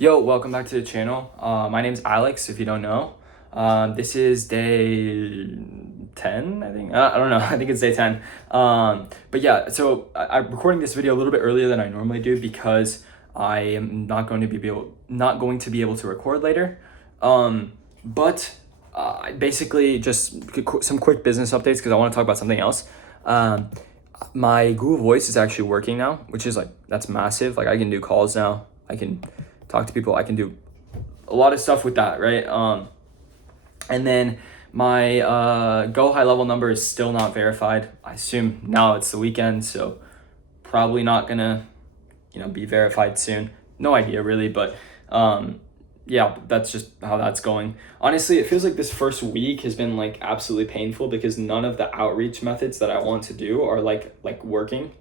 Yo, welcome back to the channel. My name's Alex, if you don't know. This is day 10, I think. I don't know. I think it's day 10. But yeah, so I'm recording this video a little bit earlier than I normally do because I am not going to be able to record later. But basically just some quick business updates because I want to talk about something else. My Google Voice is actually working now, which is that's massive. Like I can do calls now. I can talk to people. I can do a lot of stuff with that, right? And then my Go High Level number is still not verified. I assume now it's the weekend, so probably not gonna, be verified soon. No idea really, but yeah, that's just how that's going. Honestly, it feels like this first week has been absolutely painful because none of the outreach methods that I want to do are like working.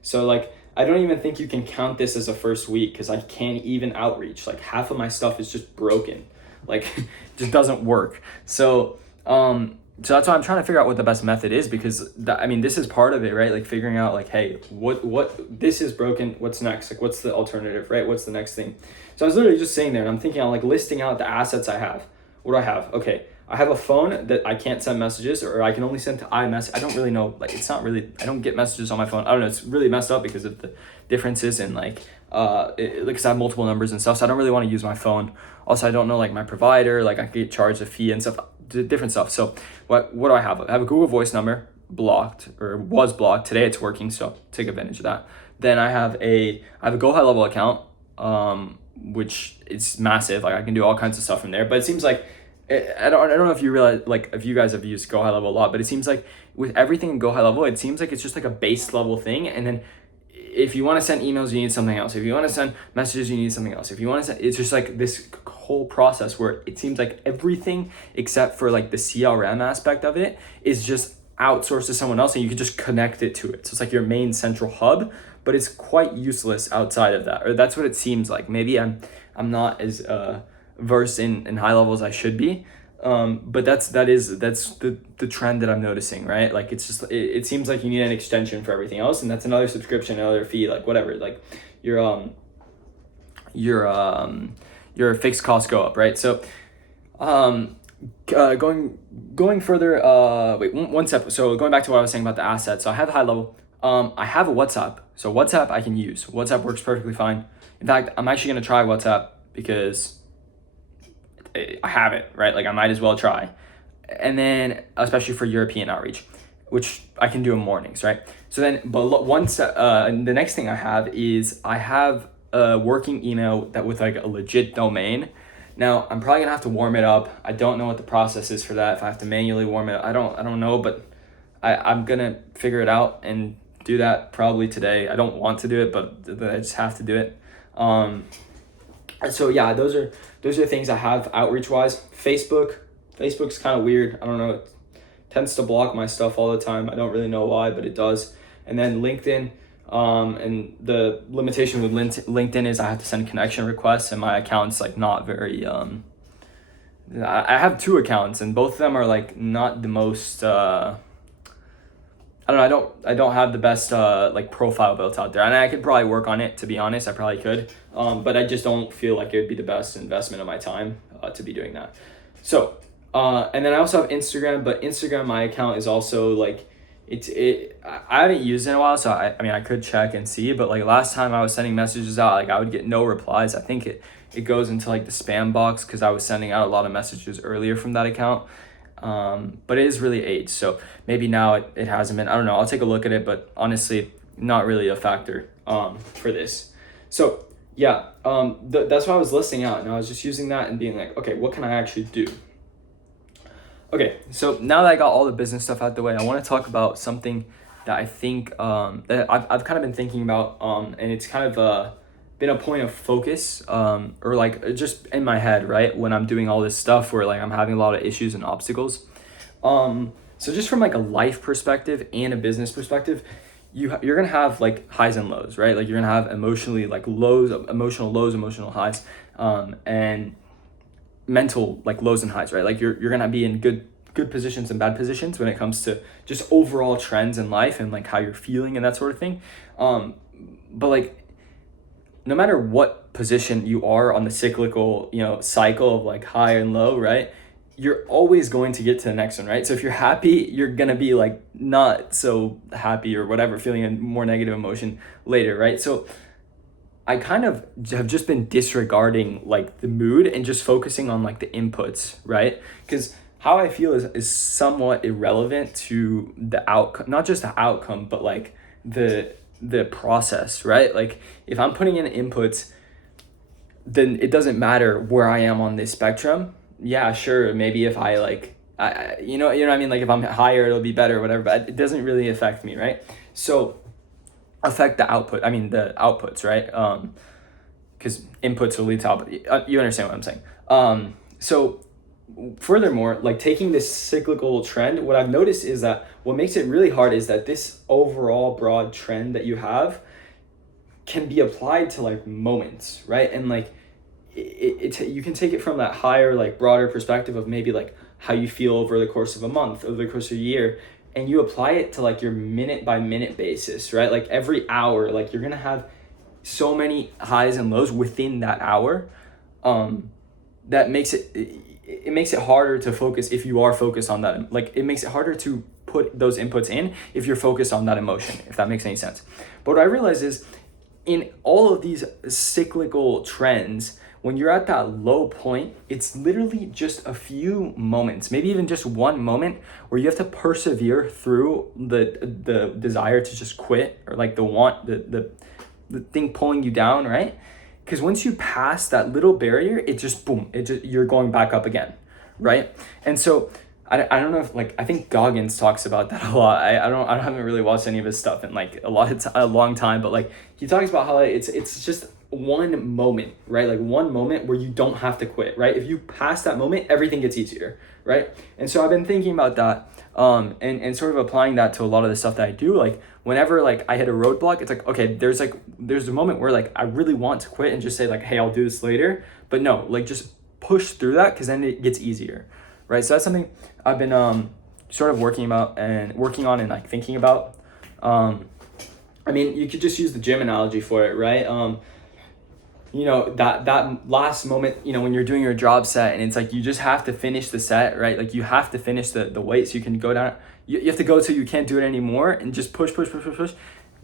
So I don't even think you can count this as a first week because I can't even outreach. Like half of my stuff is just broken. Like just doesn't work. So that's why I'm trying to figure out what the best method is because this is part of it, right? Like figuring out hey, what this is broken, what's next? Like what's the alternative, right? What's the next thing? So I was literally just sitting there and I'm thinking, I'm listing out the assets I have. What do I have? Okay, I have a phone that I can't send messages or I can only send to iMessage. I don't really know, it's not really, I don't get messages on my phone. I don't know, it's really messed up because of the differences in because I have multiple numbers and stuff, so I don't really want to use my phone. Also, I don't know my provider, I could get charged a fee and stuff, different stuff. So what do I have? I have a Google Voice number blocked or was blocked. Today it's working, so take advantage of that. Then I have a Go High Level account, which is massive. I can do all kinds of stuff from there, but it seems like I don't know if you realize if you guys have used Go High Level a lot, but it seems like with everything in Go High Level, it seems like it's just a base level thing, and then if you want to send emails, you need something else. If you want to send messages, you need something else. If you want to send, it's just this whole process where it seems like everything except for the CRM aspect of it is just outsourced to someone else and you can just connect it to it. So it's your main central hub, but it's quite useless outside of that, or that's what it seems like. Maybe I'm not as versed in high level as I should be. But that's the trend that I'm noticing, right? It's just it seems like you need an extension for everything else, and that's another subscription, another fee, whatever. Your fixed costs go up, right? So going further, wait, one step. So going back to what I was saying about the assets. So I have high level. I have a WhatsApp. So WhatsApp I can use. WhatsApp works perfectly fine. In fact, I'm actually gonna try WhatsApp because I have it, right? I might as well try. And then, especially for European outreach, which I can do in mornings, right? So then, but once, the next thing I have is I have a working email that with a legit domain. Now, I'm probably gonna have to warm it up. I don't know what the process is for that. If I have to manually warm it, I don't know, but I'm gonna figure it out and do that probably today. I don't want to do it, but I just have to do it. So yeah, those are things I have outreach wise. Facebook's kind of weird. I don't know. It tends to block my stuff all the time. I don't really know why, but it does. And then LinkedIn, and the limitation with LinkedIn is I have to send connection requests, and my account's not very. I have two accounts, and both of them are not the most. I don't know. I don't have the best profile built out there, and I could probably work on it. To be honest, I probably could, but I just don't feel like it would be the best investment of my time to be doing that. So, and then I also have Instagram, but Instagram, my account is also I haven't used it in a while, so I could check and see. But last time I was sending messages out, I would get no replies. I think it goes into the spam box because I was sending out a lot of messages earlier from that account. But it is really aged, so maybe now it hasn't been. I don't know. I'll take a look at it, but honestly, not really a factor for this. So yeah, that's why I was listing out, and I was just using that and being okay, what can I actually do? Okay, so now that I got all the business stuff out the way, I want to talk about something that I think that I've kind of been thinking about, and it's kind of been a point of focus, or just in my head, right, when I'm doing all this stuff where I'm having a lot of issues and obstacles. So just from a life perspective and a business perspective, you're gonna have highs and lows, right? You're gonna have emotional lows, emotional highs, and mental lows and highs, right? You're gonna be in good positions and bad positions when it comes to just overall trends in life and how you're feeling and that sort of thing. But no matter what position you are on the cyclical, cycle of like high and low, right? You're always going to get to the next one, right? So if you're happy, you're gonna be like not so happy or whatever, feeling a more negative emotion later, right? So I kind of have just been disregarding like the mood and just focusing on like the inputs, right? Because how I feel is somewhat irrelevant to the outcome, not just the outcome, but like the process, right? Like if I'm putting in inputs, then it doesn't matter where I am on this spectrum. Yeah, sure, maybe if I like you know what I mean? Like if I'm higher, it'll be better or whatever, but it doesn't really affect me, right? So affect the outputs, right? Because inputs will lead to output. You understand what I'm saying? So furthermore, like taking this cyclical trend, what I've noticed is that what makes it really hard is that this overall broad trend that you have can be applied to like moments, right? And like you can take it from that higher, like broader perspective of maybe like how you feel over the course of a month, over the course of a year, and you apply it to like your minute by minute basis, right? Like every hour, like you're gonna have so many highs and lows within that hour. That makes it makes it harder to focus if you are focused on that. Like it makes it harder to put those inputs in if you're focused on that emotion, if that makes any sense. But what I realize is in all of these cyclical trends, when you're at that low point, it's literally just a few moments, maybe even just one moment where you have to persevere through the desire to just quit, or like the thing pulling you down, right? Because once you pass that little barrier, it just boom, you're going back up again, right? And so I don't know if like I think Goggins talks about that a lot. I haven't really watched any of his stuff in like a long time, but like he talks about how it's just one moment, right? Like one moment where you don't have to quit, right? If you pass that moment, everything gets easier, right? And so I've been thinking about that, and sort of applying that to a lot of the stuff that I do. Like whenever like I hit a roadblock, it's like, okay, there's a moment where like I really want to quit and just say like, hey, I'll do this later. But no, like just push through that, because then it gets easier, right? So that's something I've been sort of working on and like thinking about. I mean, you could just use the gym analogy for it, right? That last moment, when you're doing your job set and it's like you just have to finish the set, right? Like you have to finish the weight so you can go down. You have to go till you can't do it anymore and just push.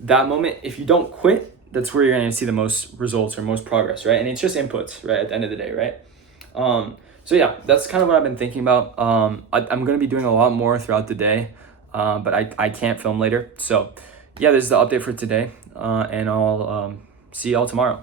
That moment, if you don't quit, that's where you're going to see the most results or most progress, right? And it's just inputs, right? At the end of the day, right? So yeah, that's kind of what I've been thinking about. I'm going to be doing a lot more throughout the day, but I can't film later. So yeah, this is the update for today, and I'll see y'all tomorrow.